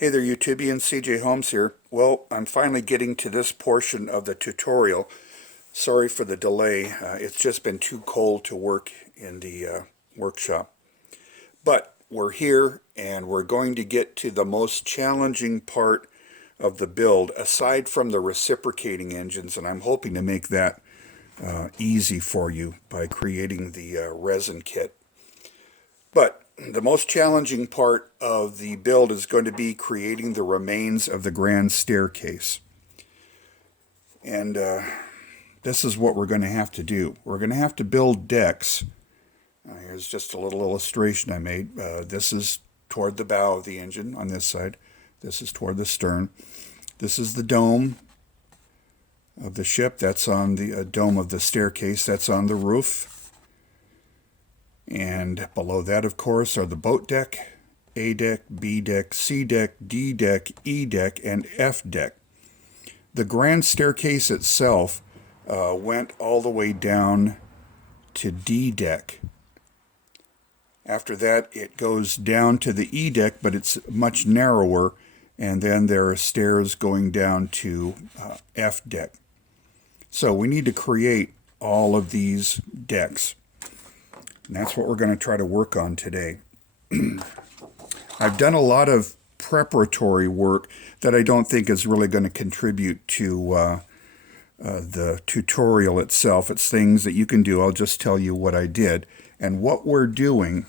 Hey there YouTubians, CJ Holmes here. Well, I'm finally getting to this portion of the tutorial. Sorry for the delay. It's just been too cold to work in the workshop. But we're here and we're going to get to the most challenging part of the build, aside from the reciprocating engines, and I'm hoping to make that easy for you by creating the resin kit. But the most challenging part of the build is going to be creating the remains of the grand staircase. And this is what we're going to have to do. We're going to have to build decks. Here's just a little illustration I made. This is toward the bow of the engine on this side. This is toward the stern. This is the dome of the ship. That's on the dome of the staircase. That's on the roof. And below that, of course, are the boat deck, A deck, B deck, C deck, D deck, E deck, and F deck. The grand staircase itself went all the way down to D deck. After that, it goes down to the E deck, but it's much narrower, and then there are stairs going down to F deck. So we need to create all of these decks. And that's what we're going to try to work on today. I've done a lot of preparatory work that I don't think is really going to contribute to the tutorial itself. It's things that you can do. I'll just tell you what I did. And what we're doing,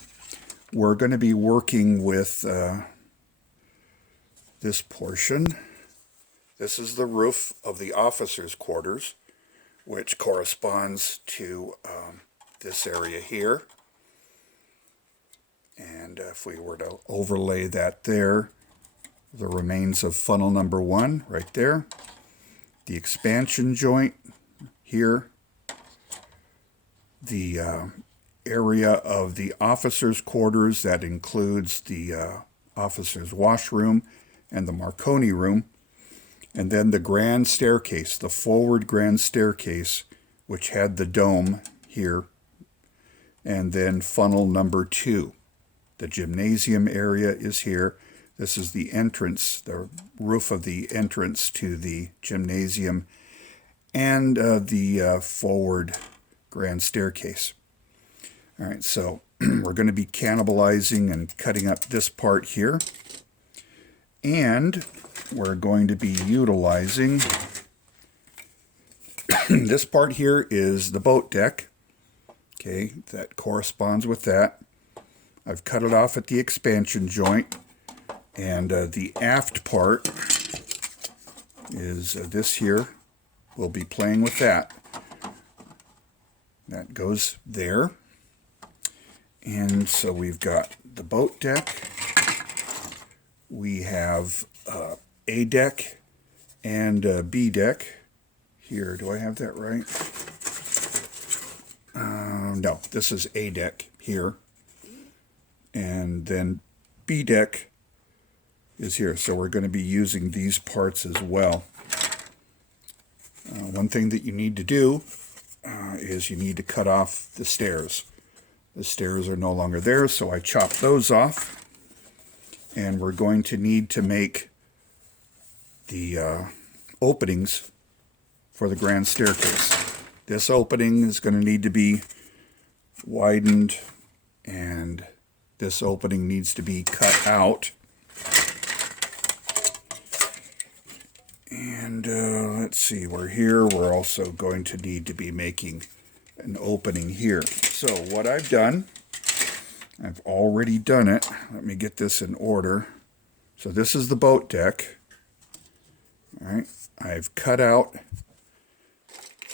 we're going to be working with this portion. This is the roof of the officers' quarters, which corresponds to this area here. And if we were to overlay that there, the remains of funnel number 1 right there, the expansion joint here, the area of the officers' quarters that includes the officers' washroom and the Marconi room, and then the grand staircase, the forward grand staircase, which had the dome here, and then funnel number 2. The gymnasium area is here. This is the entrance, the roof of the entrance to the gymnasium, and the forward grand staircase. All right, so we're going to be cannibalizing and cutting up this part here. And we're going to be utilizing this part here is the boat deck. Okay, that corresponds with that. I've cut it off at the expansion joint, and the aft part is this here. We'll be playing with that. That goes there. And so we've got the boat deck. We have A deck and B deck. Here, do I have that right? No, this is A deck here. And then B deck is here. So we're going to be using these parts as well. One thing that you need to do is you need to cut off the stairs. The stairs are no longer there, so I chopped those off. And we're going to need to make the openings for the grand staircase. This opening is going to need to be widened, and this opening needs to be cut out. And let's see, we're here. We're also going to need to be making an opening here. So what I've done, I've already done it. Let me get this in order. So this is the boat deck. All right, I've cut out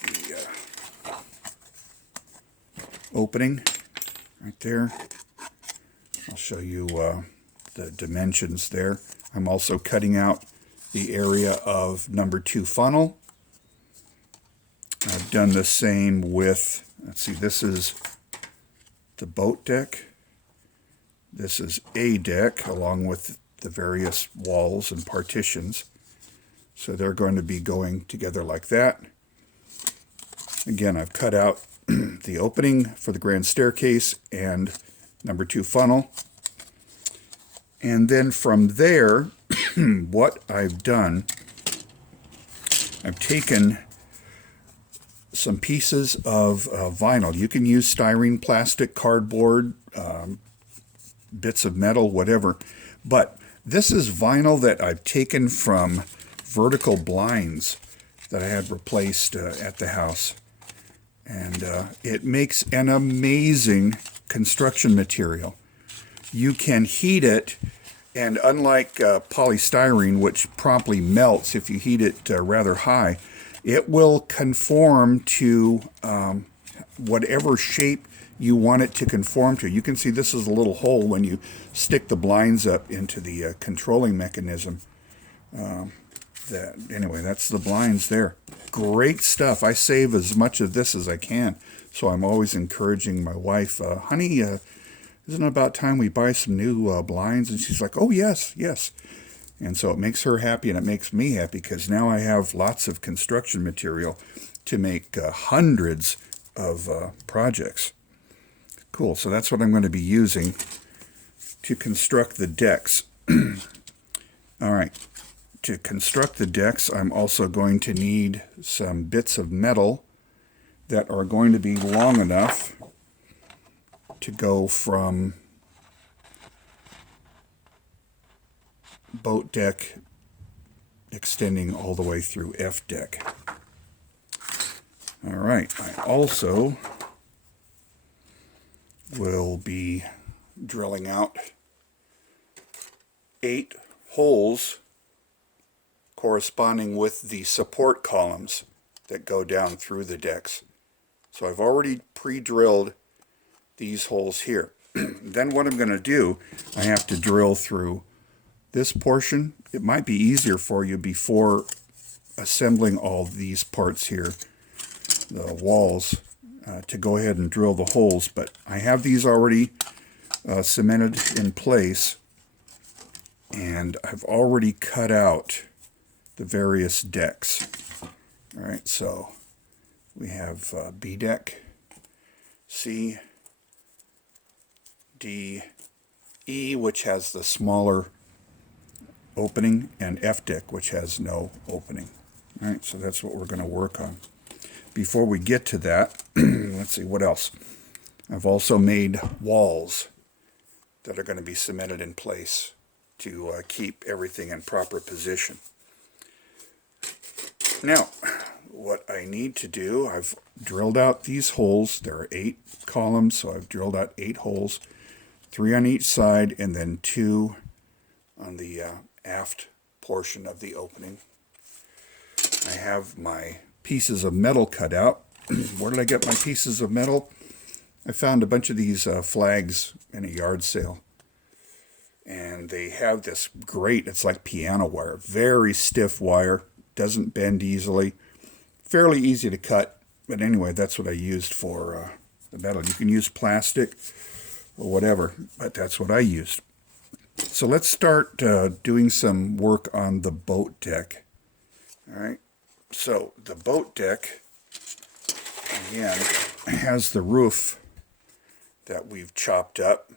the opening right there. I'll show you the dimensions there. I'm also cutting out the area of number 2 funnel. I've done the same with, let's see, this is the boat deck. This is A deck, along with the various walls and partitions. So they're going to be going together like that. Again, I've cut out the opening for the grand staircase and number 2 funnel. And then from there, what I've done, I've taken some pieces of vinyl. You can use styrene, plastic, cardboard, bits of metal, whatever. But this is vinyl that I've taken from vertical blinds that I had replaced at the house. And it makes an amazing construction material. You can heat it, and unlike polystyrene, which promptly melts if you heat it rather high, it will conform to whatever shape you want it to conform to. You can see this is a little hole when you stick the blinds up into the controlling mechanism. Anyway, that's the blinds there. Great stuff. I save as much of this as I can, so I'm always encouraging my wife, honey, isn't it about time we buy some new blinds? And she's like, oh, yes, yes. And so it makes her happy, and it makes me happy, because now I have lots of construction material to make hundreds of projects. Cool, so that's what I'm going to be using to construct the decks. All right, to construct the decks, I'm also going to need some bits of metal that are going to be long enough to go from boat deck extending all the way through F deck. All right, I also will be drilling out 8 holes corresponding with the support columns that go down through the decks. So I've already pre-drilled these holes here. Then what I'm going to do, I have to drill through this portion. It might be easier for you before assembling all these parts here, the walls, to go ahead and drill the holes, but I have these already cemented in place, and I've already cut out the various decks. All right, so we have B deck, C, D, E, which has the smaller opening, and F deck, which has no opening. All right, so that's what we're going to work on. Before we get to that, let's see, what else? I've also made walls that are going to be cemented in place to keep everything in proper position. Now, what I need to do, I've drilled out these holes. There are 8 columns, so I've drilled out 8 holes, 3 on each side, and then 2 on the aft portion of the opening. I have my pieces of metal cut out. Where did I get my pieces of metal? I found a bunch of these flags in a yard sale. And they have this great, it's like piano wire, very stiff wire, doesn't bend easily, fairly easy to cut. But anyway, that's what I used for the metal. You can use plastic or whatever, but that's what I used. So let's start doing some work on the boat deck. All right. So the boat deck, again, has the roof that we've chopped up.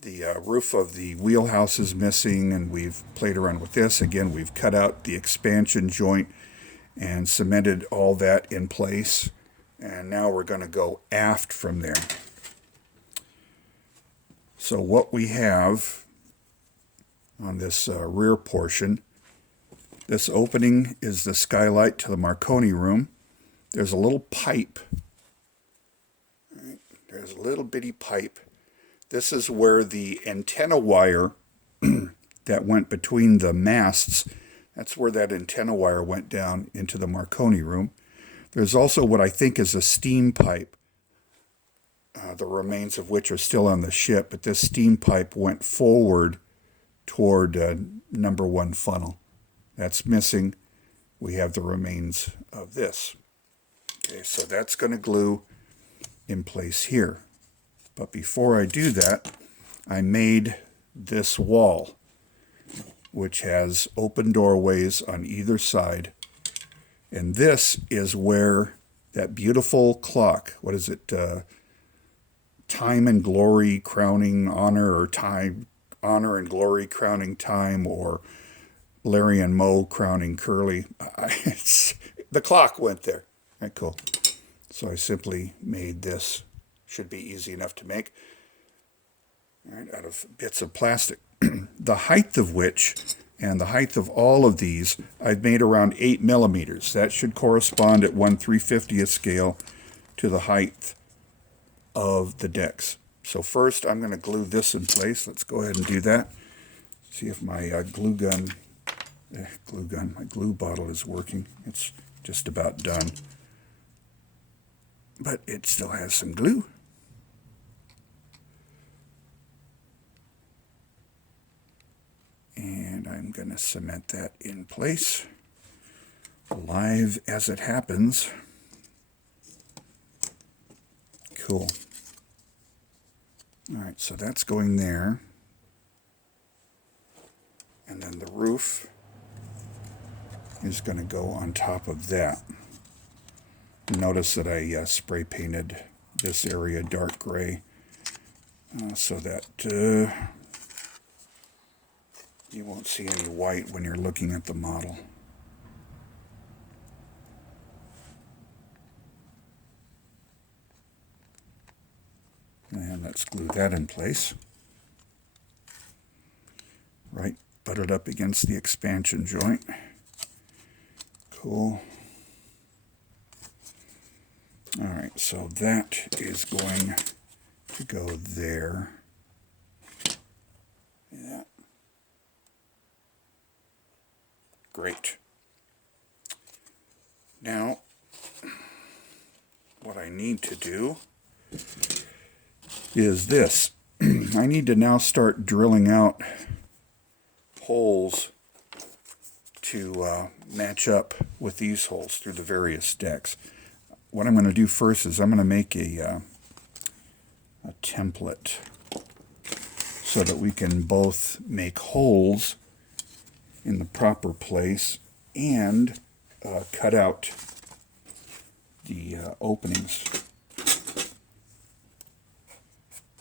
The roof of the wheelhouse is missing, and we've played around with this. Again, we've cut out the expansion joint and cemented all that in place. And now we're going to go aft from there. So what we have on this rear portion, this opening is the skylight to the Marconi room. There's a little pipe. Right? There's a little bitty pipe. This is where the antenna wire that went between the masts, that's where that antenna wire went down into the Marconi room. There's also what I think is a steam pipe, the remains of which are still on the ship, but this steam pipe went forward toward number 1 funnel. That's missing. We have the remains of this. Okay, so that's going to glue in place here. But before I do that, I made this wall, which has open doorways on either side. And this is where that beautiful clock, what is it, time and glory crowning honor, or time, honor and glory crowning time, or Larry and Moe crowning Curly. The clock went there. All right, cool. So I simply made this. Should be easy enough to make. All right, out of bits of plastic. The height of which, and the height of all of these, I've made around 8 millimeters. That should correspond at 1/350th scale to the height of the decks. So first I'm going to glue this in place. Let's go ahead and do that. See if my my glue bottle is working. It's just about done. But it still has some glue. And I'm going to cement that in place, live as it happens. Cool. All right, so that's going there. And then the roof is going to go on top of that. Notice that I spray painted this area dark gray so that you won't see any white when you're looking at the model. And let's glue that in place. Right, butted up against the expansion joint. Cool. All right, so that is going to go there. Yeah. Great. Now, what I need to do is this. I need to now start drilling out holes to match up with these holes through the various decks. What I'm going to do first is I'm going to make a template so that we can both make holes in the proper place and cut out the openings.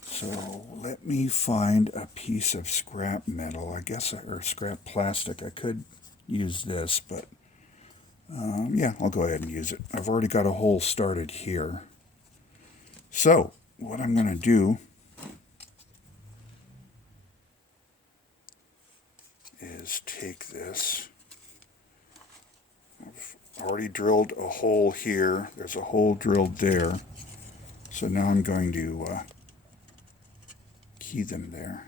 So let me find a piece of scrap metal, I guess, or scrap plastic. I could use this, but yeah, I'll go ahead and use it. I've already got a hole started here. So what I'm going to do is take this. I've already drilled a hole here. There's a hole drilled there. So now I'm going to key them there.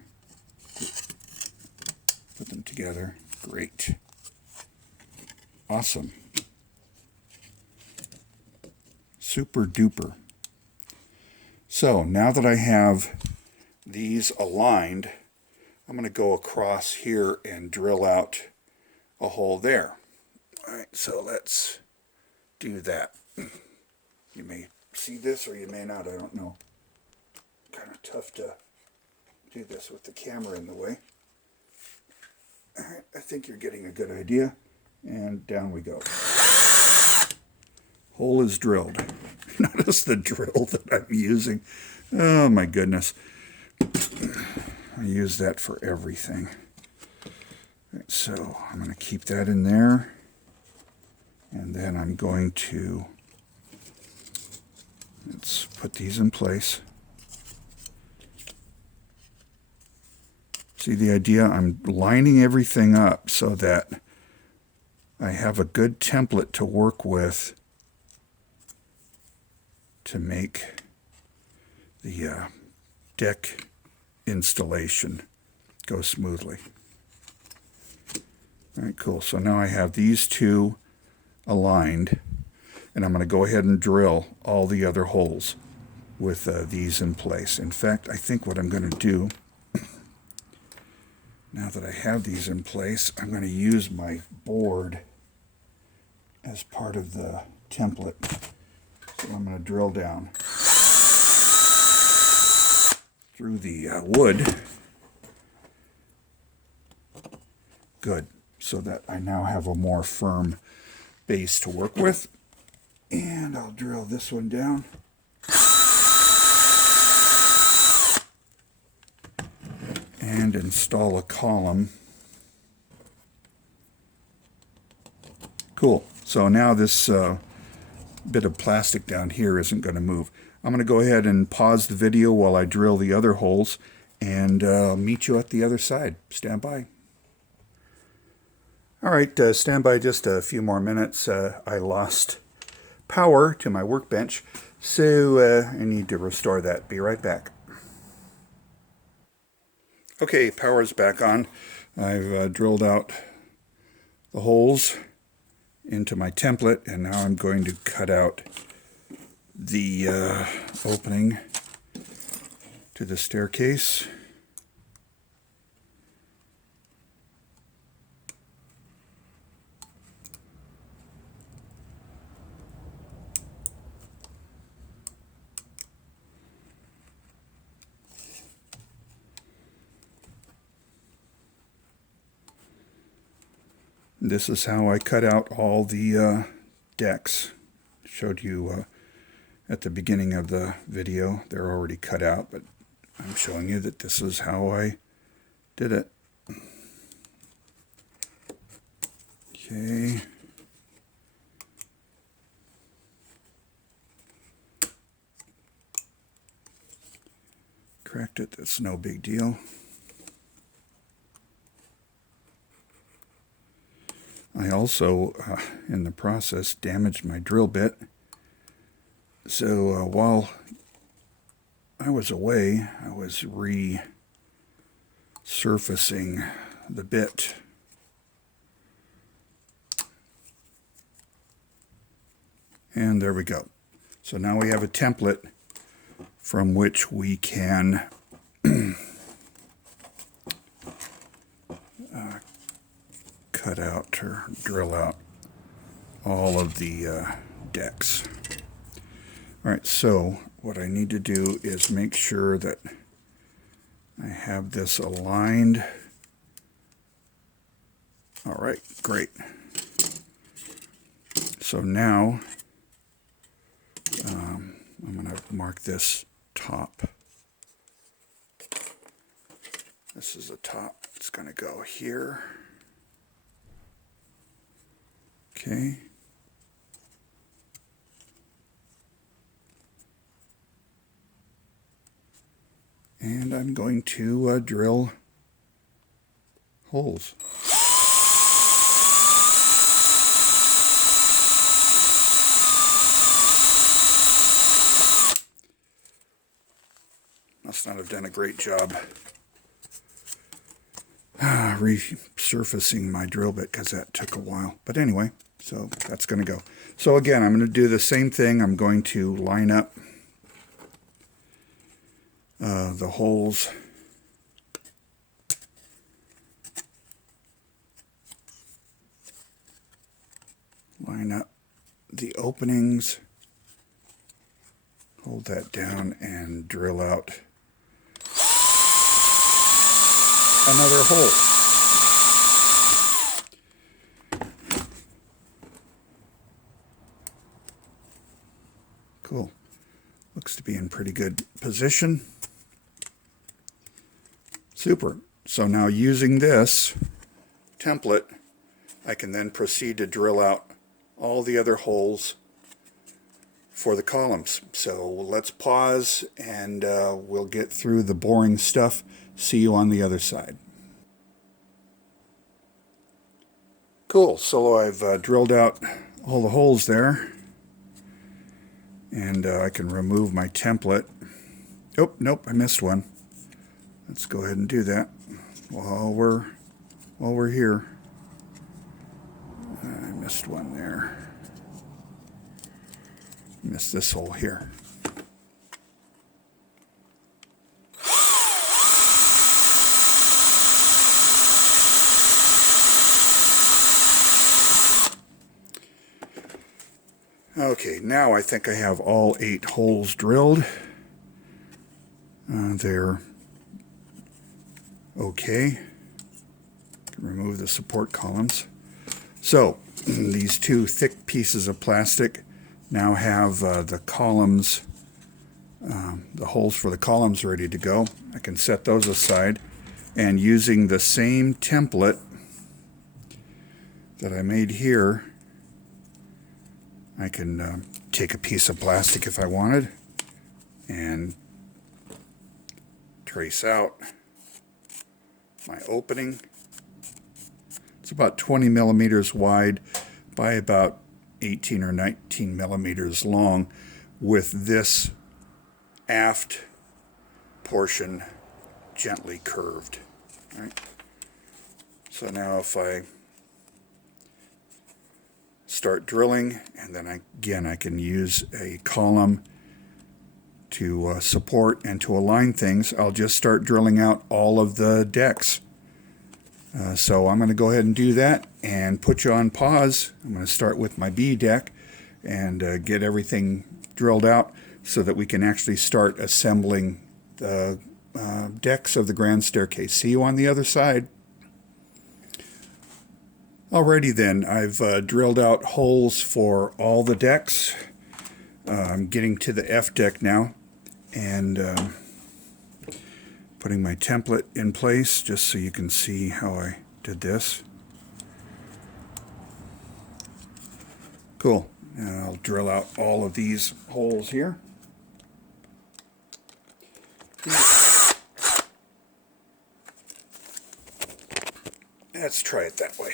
Put them together. Great. Awesome. Super duper. So now that I have these aligned, I'm going to go across here and drill out a hole there. All right, so let's do that. You may see this or you may not, I don't know. Kind of tough to do this with the camera in the way. All right, I think you're getting a good idea. And down we go. Hole is drilled. Notice the drill that I'm using. Oh my goodness. I use that for everything. Right, so I'm going to keep that in there. And then I'm going to, let's put these in place. See the idea? I'm lining everything up so that I have a good template to work with to make the deck installation go smoothly. All right, cool. So now I have these two aligned, and I'm going to go ahead and drill all the other holes with these in place. In fact, I think what I'm going to do, now that I have these in place, I'm going to use my board as part of the template. So I'm going to drill down through the wood. Good. So that I now have a more firm base to work with. And I'll drill this one down. And install a column Cool. So now this bit of plastic down here isn't going to move. I'm going to go ahead and pause the video while I drill the other holes, and meet you at the other side. Stand by. All right, stand by just a few more minutes. I lost power to my workbench, so I need to restore that. Be right back. Okay, power's back on. I've drilled out the holes into my template, and now I'm going to cut out the opening to the staircase. This is how I cut out all the decks. Showed you at the beginning of the video. They're already cut out, but I'm showing you that this is how I did it. Okay. Cracked it, that's no big deal. I also, in the process, damaged my drill bit. So while I was away, I was resurfacing the bit. And there we go. So now we have a template from which we can cut out or drill out all of the decks. All right, so what I need to do is make sure that I have this aligned. All right, great. So now I'm going to mark this top. This is the top. It's going to go here. Okay. And I'm going to drill holes. Must not have done a great job resurfacing my drill bit, because that took a while. But anyway, so that's going to go. So again, I'm going to do the same thing. I'm going to line up the holes. Line up the openings. Hold that down and drill out another hole. Cool. Looks to be in pretty good position. Super. So now using this template, I can then proceed to drill out all the other holes for the columns. So let's pause and we'll get through the boring stuff. See you on the other side. Cool. So I've drilled out all the holes there, and I can remove my template. Oh, nope, I missed one. Let's go ahead and do that while we're here. I missed one there. Missed this hole here. Okay, now I think I have all 8 holes drilled. They're okay. Can remove the support columns. So these 2 thick pieces of plastic now have the columns, the holes for the columns ready to go. I can set those aside, and using the same template that I made here, I can take a piece of plastic if I wanted and trace out my opening. It's about 20 millimeters wide by about 18 or 19 millimeters long, with this aft portion gently curved. All right. So now if I start drilling, and then I can use a column to support and to align things, I'll just start drilling out all of the decks. So I'm going to go ahead and do that and put you on pause. I'm going to start with my B deck and get everything drilled out so that we can actually start assembling the decks of the grand staircase. See you on the other side. Alrighty then, I've drilled out holes for all the decks. I'm getting to the F deck now and putting my template in place just so you can see how I did this. Cool. And I'll drill out all of these holes here. Let's try it that way.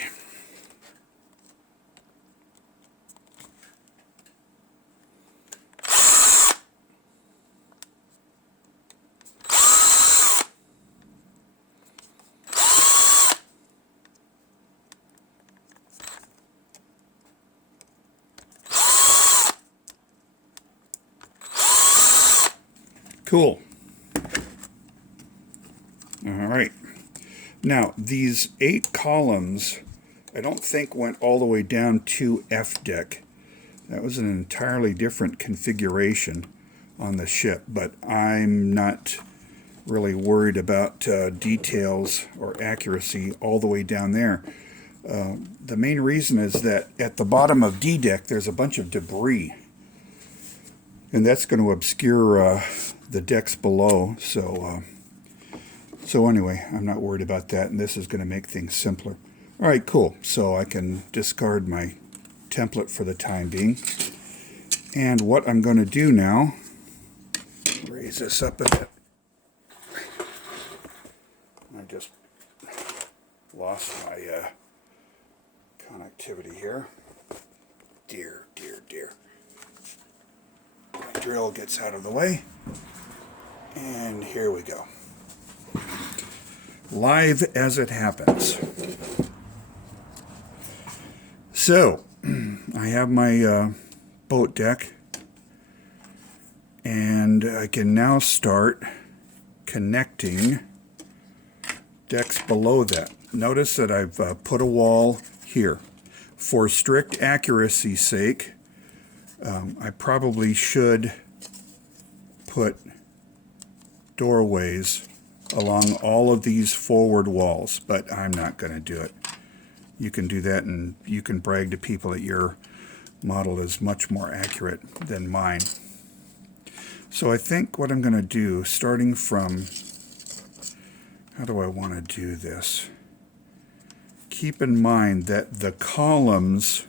Cool. All right. Now, these 8 columns, I don't think went all the way down to F deck. That was an entirely different configuration on the ship, but I'm not really worried about details or accuracy all the way down there. The main reason is that at the bottom of D deck, there's a bunch of debris, and that's going to obscure the decks below. So anyway, I'm not worried about that, and this is going to make things simpler. All right, cool. So I can discard my template for the time being. And what I'm going to do now, raise this up a bit. I just lost my connectivity here. Dear. My drill gets out of the way. And here we go. Live as it happens. So, I have my boat deck, and I can now start connecting decks below that. Notice that I've put a wall here. For strict accuracy's sake, I probably should put doorways along all of these forward walls, but I'm not going to do it. You can do that, and you can brag to people that your model is much more accurate than mine. So I think what I'm going to do, starting from, how do I want to do this? Keep in mind that the columns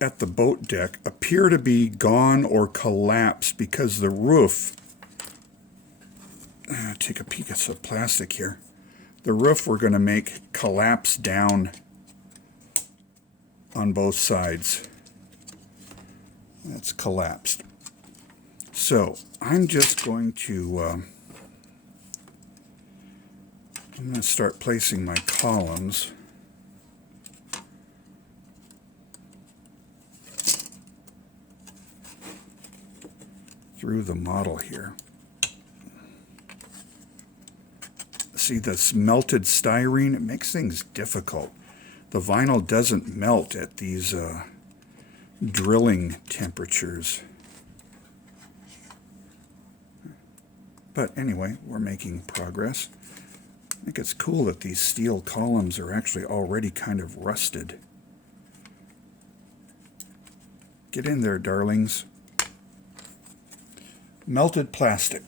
at the boat deck appear to be gone or collapsed because the roof, take a peek at some plastic here. The roof we're going to make collapse down on both sides. That's collapsed. So I'm just going to I'm going to start placing my columns through the model here. See, this melted styrene, it makes things difficult. The vinyl doesn't melt at these drilling temperatures. But anyway, we're making progress. I think it's cool that these steel columns are actually already kind of rusted. Get in there, darlings. Melted plastic.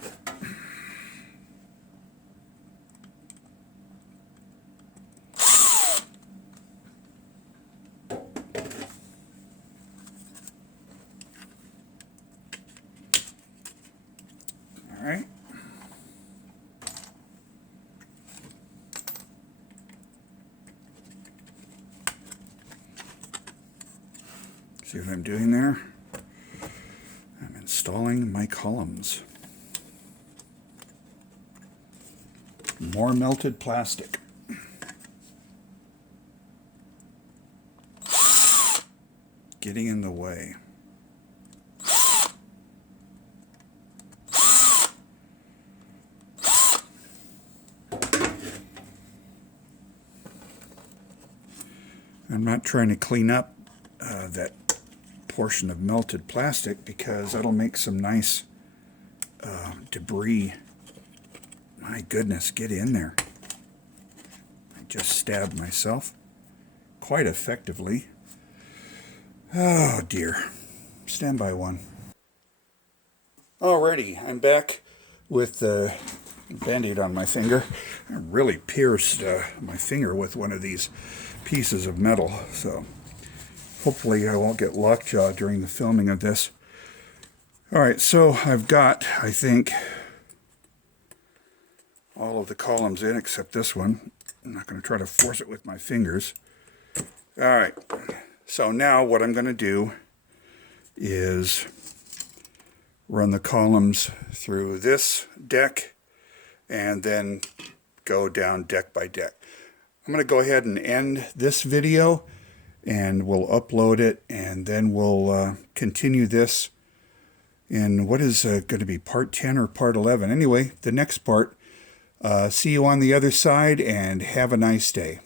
See what I'm doing there? I'm installing my columns. More melted plastic. Getting in the way. I'm not trying to clean up that portion of melted plastic because that'll make some nice debris. My goodness, get in there. I just stabbed myself quite effectively. Oh dear. Stand by one. Alrighty, I'm back with the Band-Aid on my finger. I really pierced my finger with one of these pieces of metal, so hopefully I won't get lockjaw during the filming of this. Alright, so I've got, I think, all of the columns in except this one. I'm not going to try to force it with my fingers. Alright, so now what I'm going to do is run the columns through this deck and then go down deck by deck. I'm going to go ahead and end this video and we'll upload it, and then we'll continue this in what is going to be part 10 or part 11. Anyway, the next part. See you on the other side, and have a nice day.